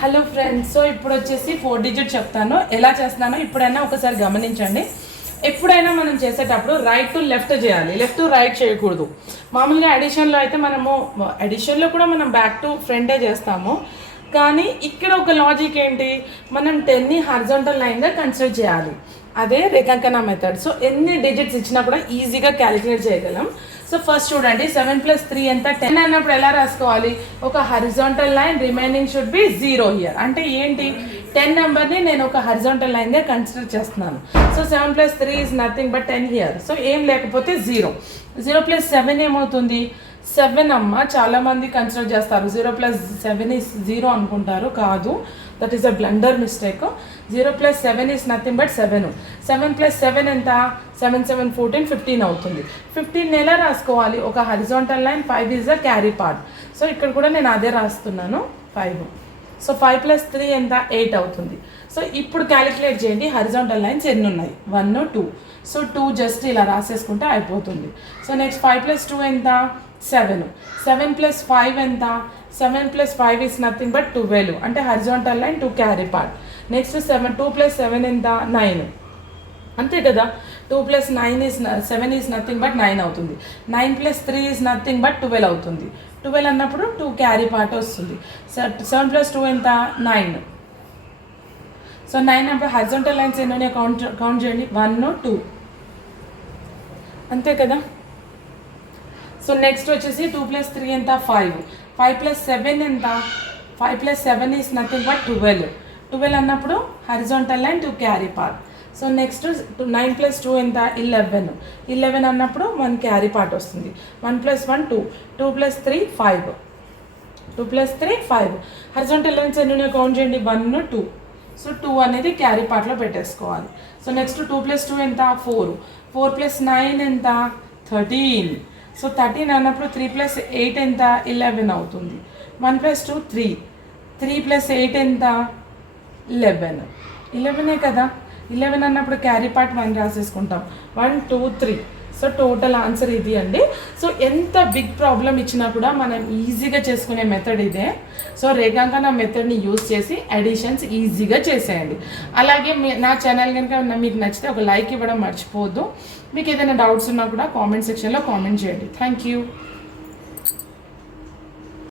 Hello friends, so ఇప్పుడు వచ్చేసి 4 digit చెప్తాను. ఎలా చేస్తున్నానో ఇప్పుడైనా ఒకసారి గమనించండి. ఎప్పుడైనా మనం చేసేటప్పుడు రైట్ టు లెఫ్ట్ చేయాలి, లెఫ్ట్ టు రైట్ చేయకూడదు. మామూలుగా అడిషన్లో అయితే మనము అడిషన్లో కూడా మనం బ్యాక్ టు ఫ్రంటే చేస్తాము. కానీ ఇక్కడ ఒక లాజిక్ ఏంటి, మనం 10ని హారిజాంటల్ లైన్గా కన్సిడర్ చేయాలి. అదే రేఖాంకన మెథడ్. సో ఎన్ని డిజిట్స్ ఇచ్చినా కూడా ఈజీగా క్యాలిక్యులేట్ చేయగలం. సో ఫస్ట్ చూడండి, 7 + 3 ఎంత? 10 అన్నప్పుడు ఎలా రాసుకోవాలి? ఒక horizontal line, remaining should be 0 here. అంటే ఏంటి, 10 నెంబర్ని నేను ఒక హరిజాంటల్ లైన్గా కన్సిడర్ చేస్తున్నాను. So 7 + 3 is nothing but 10 here. So ఏం లేకపోతే 0. 0 + 7 ఏమవుతుంది? 7 అమ్మ. చాలామంది కన్సిడర్ చేస్తారు 0 + 7 ఈజ్ 0 అనుకుంటారు. కాదు, that is a blunder mistake. 0 + 7 is nothing but 7. 7 + 7 ఎంత? 7 × 7 = 14, 15 అవుతుంది. 15 ఎలా రాసుకోవాలి? ఒక horizontal line, 5 is a carry part. So ఇక్కడ కూడా నేను అదే రాస్తున్నాను, 5. సో 5 + 3 ఎంత? 8 అవుతుంది. సో ఇప్పుడు క్యాలిక్యులేట్ చేయండి, హరిజాంటల్ లైన్స్ ఎన్ని ఉన్నాయి? 1, 2. సో 2 జస్ట్ ఇలా రాసేసుకుంటే అయిపోతుంది. సో నెక్స్ట్ 5 + 2 ఎంత? 7. 7 + 5 ఎంత? 7 + 5 ఈజ్ నథింగ్ బట్ 12. అంటే horizontal line 2 carry part. Next 2 + 7 ఎంత? 9. అంతే కదా. 2 + 9 ఈజ్ 7 ఈజ్ నథింగ్ బట్ 9 అవుతుంది. 9 + 3 ఈజ్ నథింగ్ బట్ 12 అవుతుంది. 12 అన్నప్పుడు 2 క్యారీ పార్ట్ వస్తుంది. 7 + 2 ఎంత? 9. సో 9 అప్పుడు హరిజాంటల్ లైన్స్ ఎన్నో కౌంట్ చేయండి. 1, 2. అంతే కదా. సో నెక్స్ట్ వచ్చేసి 2 + 3 ఎంత? 5. 5 + 7 ఎంత? 5 + 7 ఈజ్ నథింగ్ బట్ 12. 12 అన్నప్పుడు horizontal line 2 carry part. So next 9 + 2 ఎంత? 11. 11 అన్నప్పుడు 1 క్యారీ పార్ట్ వస్తుంది. 1 + 1 2. 2 + 3 5. 2 + 3 5. హరిజాంటల్ లైన్స్ ఎన్నో కౌంట్ చేయండి. 1, 2. సో 2 అనేది క్యారీ పార్ట్లో పెట్టేసుకోవాలి. సో నెక్స్ట్ 2 + 2 ఎంత? 4. 4 + 9 ఎంత? 13. సో 13 అన్నప్పుడు 3 + 8 ఎంత? 11 అవుతుంది. 1 + 2 3. 3 + 8 ఎంత? 11. 11 కదా. 11 అన్నప్పుడు carry part 1 రాసేసుకుంటాం. 1, 2, 3. So total answer ఇది అండి. సో ఎంత బిగ్ ప్రాబ్లం ఇచ్చినా కూడా మనం ఈజీగా చేసుకునే మెథడ్ ఇదే. సో రేఖాంకన మెథడ్ని యూజ్ చేసి అడిషన్స్ ఈజీగా చేసేయండి. అలాగే నా ఛానల్ కనుక మీకు నచ్చితే ఒక లైక్ ఇవ్వడం మర్చిపోవద్దు. మీకు ఏదైనా డౌట్స్ ఉన్నా కూడా కామెంట్ సెక్షన్లో కామెంట్ చేయండి. Thank you.